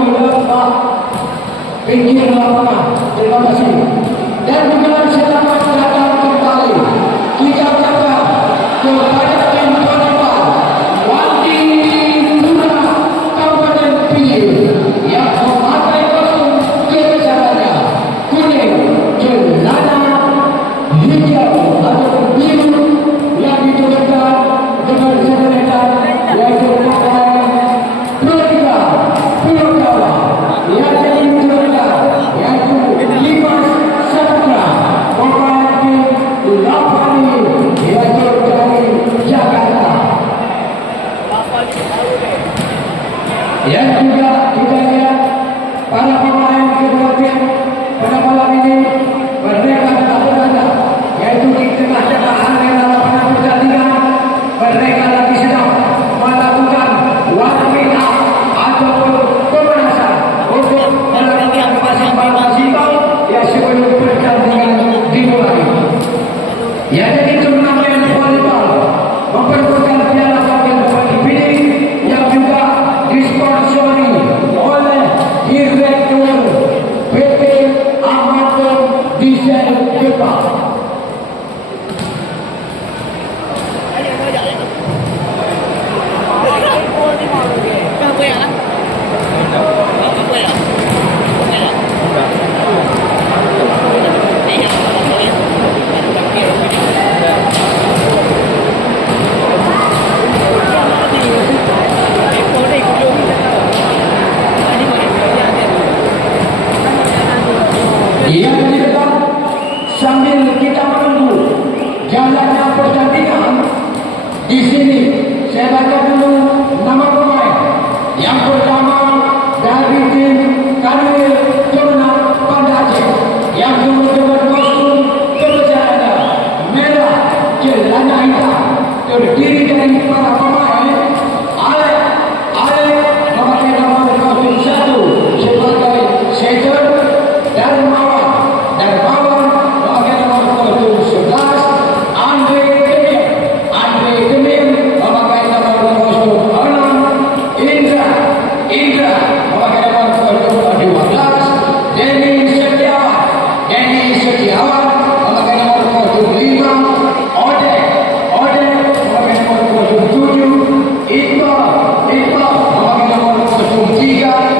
kepada Pak pinggir lapangan. Terima kasih. Dan juga selamat datang kembali kita ucapkan kepada tim volleyball Wanti Lura Kabupaten Pinggir yang memakai kostum kebesarannya kuning, celana hijau atau biru yang dituliskan dengan sebenarnya yaitu Prodika Purwawa yang dituliskan yaitu Dimas Saputra Bupati Lapani yaitu dari Jakarta. Yang juga kita lihat para pemain kedua tim pada malam ini mereka tak berada yaitu di tengah-tengah arena lapangan pertandingan mereka lagi sedang melakukan warming up ataupun pemanasan untuk melakukan pasang-pasang ya sebelum pertandingan dimulai. Ya, jadi turnamen volleyball memperebutkan piala wakil bupati Pinang yang juga disponsori oleh Direktur PT Amatur Diesel Jepang. Yang di depan sambil kita menunggu jalannya pertandingan di sini saya baca dulu nama pemain. Yang pertama dari tim Kanwil Turna Banda Aceh yang menggunakan kostum kebesarannya merah celana hitam terdiri dari para pemain Alek memakai nama kostum 1 sebagai setter dan Darmawan memakai nomor kostum 11, Andre Demir memakai nomor kostum 6, Indra memakai nomor kostum 15, Denny Setiawan memakai nomor kostum 5, Odek memakai nomor kostum 7, Iqbal memakai nomor kostum 3,